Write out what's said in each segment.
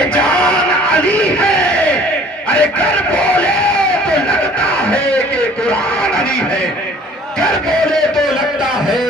پہچان علی ہے، ارے گر بولے تو لگتا ہے کہ قرآن علی ہے، گر بولے تو لگتا ہے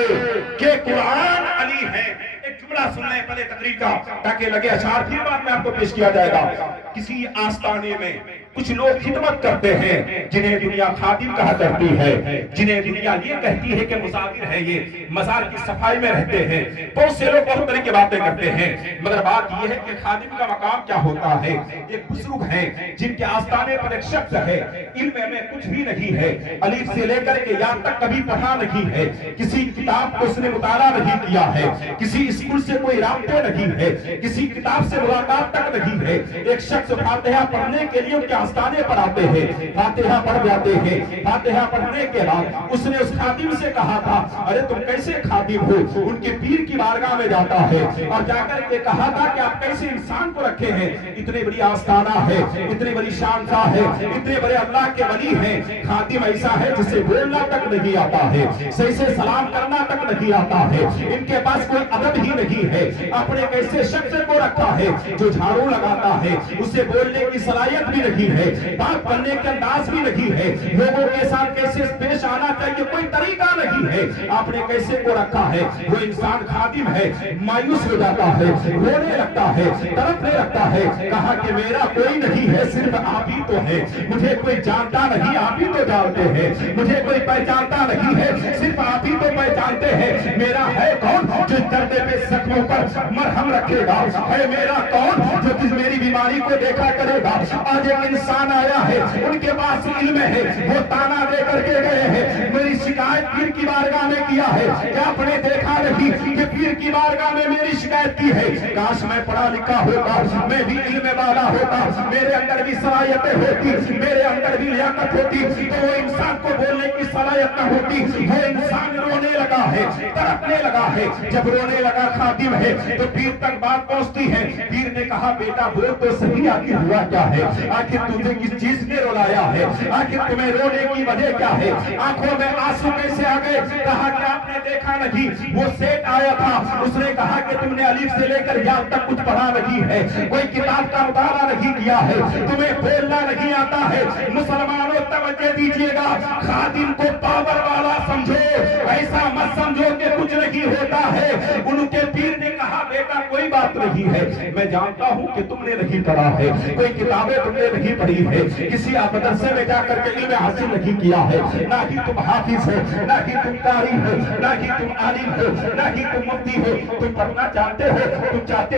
کہ قرآن علی ہے۔ ایک جملہ سن لیں پہلے تقریر کا تاکہ لگے اشعار پھر بعد میں آپ کو پیش کیا جائے گا۔ کسی آستانے میں کچھ لوگ خدمت کرتے ہیں جنہیں دنیا خادم کہا کرتی ہے، جنہیں دنیا یہ کہتی ہے کہ مسافر ہے، یہ مزار کی صفائی میں رہتے ہیں، بہت سے لوگ بہت طرح کی باتیں کرتے ہیں، مگر بات یہ ہے کہ خادم کا مقام کیا ہوتا ہے۔ ایک بزرگ ہیں جن کے آستانے پر ایک شخص ہے، علم میں کچھ بھی نہیں ہے، الف سے لے کر کے یا تک کبھی پڑھا نہیں ہے، کسی کتاب کو اس نے مطالعہ نہیں کیا ہے، کسی اسکول سے کوئی رابطے نہیں ہے، کسی کتاب سے ملاقات تک نہیں ہے، ایک شخص فاتحہ پڑھنے کے لیے ان کے آستانے پر آتے ہیں، فاتحہ پڑھ جاتے ہیں، فاتحہ پڑھنے کے بعد اس نے اس خادم سے کہا تھا ارے تم کیسے خادم ہو، ان کے پیر کی بارگاہ میں جاتا ہے اور جا کر کے کہا تھا کہ آپ کیسے انسان کو رکھے ہیں، اتنی بڑی آستانہ ہے، اتنی بڑی شانشاہ ہے، اتنے بڑے اللہ کے ولی ہیں، خادم ایسا ہے جسے بولنا تک نہیں آتا ہے، صحیح سے سلام کرنا تک نہیں آتا ہے، ان کے پاس کوئی ادب ہی نہیں ہے، اپنے کیسے شخص کو رکھا ہے جو جھاڑو لگاتا ہے، اسے بولنے کی صلاحیت بھی نہیں ہے، بات کرنے کے انداز بھی نہیں ہے، لوگوں کے ساتھ کیسے پیش آنا چاہیے کوئی طریقہ نہیں ہے، آپ نے کیسے کو رکھا ہے، وہ انسان خادم ہے، مایوس ہو جاتا ہے، رونے لگتا ہے، تڑپنے لگتا ہے، کہا کہ میرا کوئی نہیں ہے صرف آپ ہی تو ہے، مجھے کوئی جانتا نہیں آپ ہی تو جانتے ہیں، مجھے کوئی پہچانتا نہیں ہے صرف آپ ہی تو پہچانتے ہیں، میرا ہے کون جو دردے پہ زخموں پر مرہم رکھے گا، ہے میرا کون جو کس میری بیماری کو دیکھا کرے گا۔ آج ایک انسان آیا ہے ان کے پاس علم ہے، وہ تانا دے کر کے گئے ہیں، میری شکایت پیر کی بارگاہ میں کیا ہے، کیا آپ نے دیکھا نہیں کہ پیر کی بارگاہ میں میری شکایت کی ہے، کاش میں پڑھا لکھا ہوتا، میں بھی علم والا ہوتا، میرے اندر بھی صلاحیتیں ہوتی، میرے اندر بھی لیاقت ہوتی، تو وہ انسان کو بولنے کی صلاحیت نہ ہوتی، وہ انسان رونے لگا ہے، تڑپنے لگا ہے، جب رونے لگا خادم ہے تو پیر تک بات پہنچتی ہے، پیر نے کہا بیٹا بول تو صحیح آخر ہوا کیا ہے، آخر تجھے کس چیز نے رلایا ہے، آخر تمہیں رونے کی وجہ کیا ہے، آنکھوں میں آنسو کیسے آ گئے، کہا کہ آپ نے دیکھا نہیں وہ سیٹ آیا تھا، اس نے کہا کہ تم نے الف سے لے کر یا تک کچھ پڑھا نہیں ہے، کوئی کتاب کا مطالعہ نہیں کیا ہے، تمہیں بولنا نہیں آتا ہے، مسلمانوں توجہ دیجیے گا، خادم کو پاور والا سمجھو، ایسا مت سمجھو کہ کچھ نہیں ہوتا ہے، ان کے پیر نے کہا بیٹا کوئی بات نہیں ہے، میں جانتا ہوں کہ تم نے نہیں پڑھا ہے، کوئی کتابیں تم نے نہیں پڑھی ہے، کسی مدرسے میں جا کر کے علم حاصل نہیں کیا ہے، نہ ہی تم حافظ ہو، نہ ہی تم قاری ہو، نہ ہی تم عالم ہو، نہ ہی تم مفتی ہو، تم پڑھنا چاہتے ہو، تم چاہتے